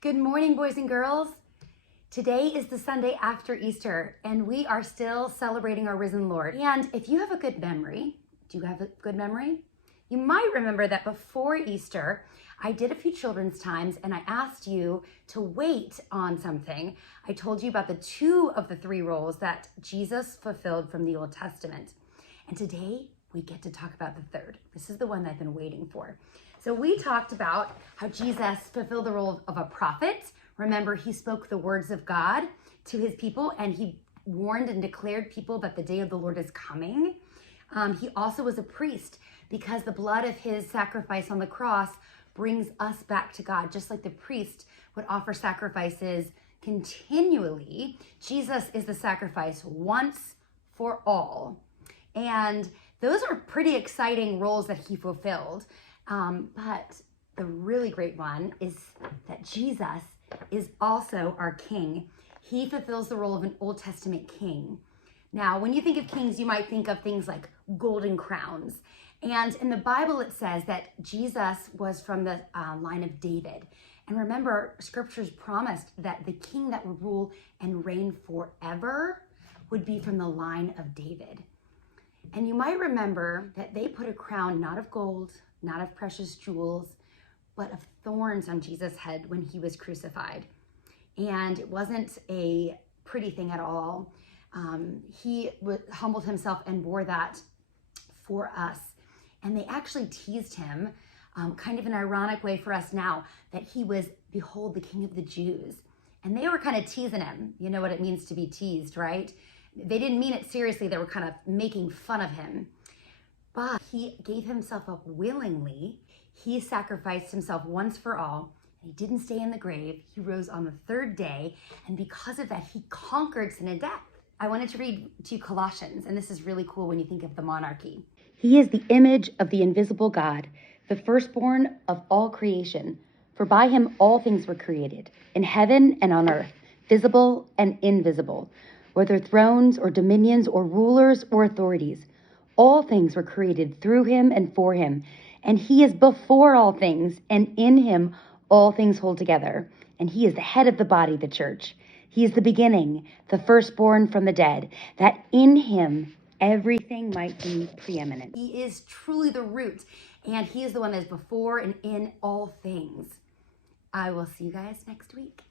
Good morning, boys and girls. Today is the Sunday after Easter, and we are still celebrating our risen Lord. And if you have a good memory, do you have a good memory? You might remember that before Easter, I did a few children's times and I asked you to wait on something. I told you about the two of the three roles that Jesus fulfilled from the Old Testament. And today we get to talk about the third. This is the one that I've been waiting for. So we talked about how Jesus fulfilled the role of a prophet. Remember, he spoke the words of God to his people and he warned and declared people that the day of the Lord is coming. He also was a priest because the blood of his sacrifice on the cross brings us back to God. Just like the priest would offer sacrifices continually, Jesus is the sacrifice once for all. And those are pretty exciting roles that he fulfilled. But the really great one is that Jesus is also our king. He fulfills the role of an Old Testament king. Now, when you think of kings, you might think of things like golden crowns. And in the Bible, it says that Jesus was from the line of David. And remember, scriptures promised that the king that would rule and reign forever would be from the line of David. And you might remember that they put a crown not of gold, not of precious jewels, but of thorns on Jesus' head when he was crucified. And it wasn't a pretty thing at all. He humbled himself and bore that for us. And they actually teased him, kind of an ironic way for us now, that he was, behold, the King of the Jews. And they were kind of teasing him. You know what it means to be teased, right? They didn't mean it seriously. They were kind of making fun of him. But he gave himself up willingly. He sacrificed himself once for all. He didn't stay in the grave. He rose on the third day. And because of that, he conquered sin and death. I wanted to read to you Colossians, and this is really cool when you think of the monarchy. He is the image of the invisible God, the firstborn of all creation. For by him all things were created, in heaven and on earth, visible and invisible, whether thrones or dominions or rulers or authorities. All things were created through him and for him, and he is before all things, and in him all things hold together. And he is the head of the body, the church. He is the beginning, the firstborn from the dead, that in him everything might be preeminent. He is truly the root, and he is the one that is before and in all things. I will see you guys next week.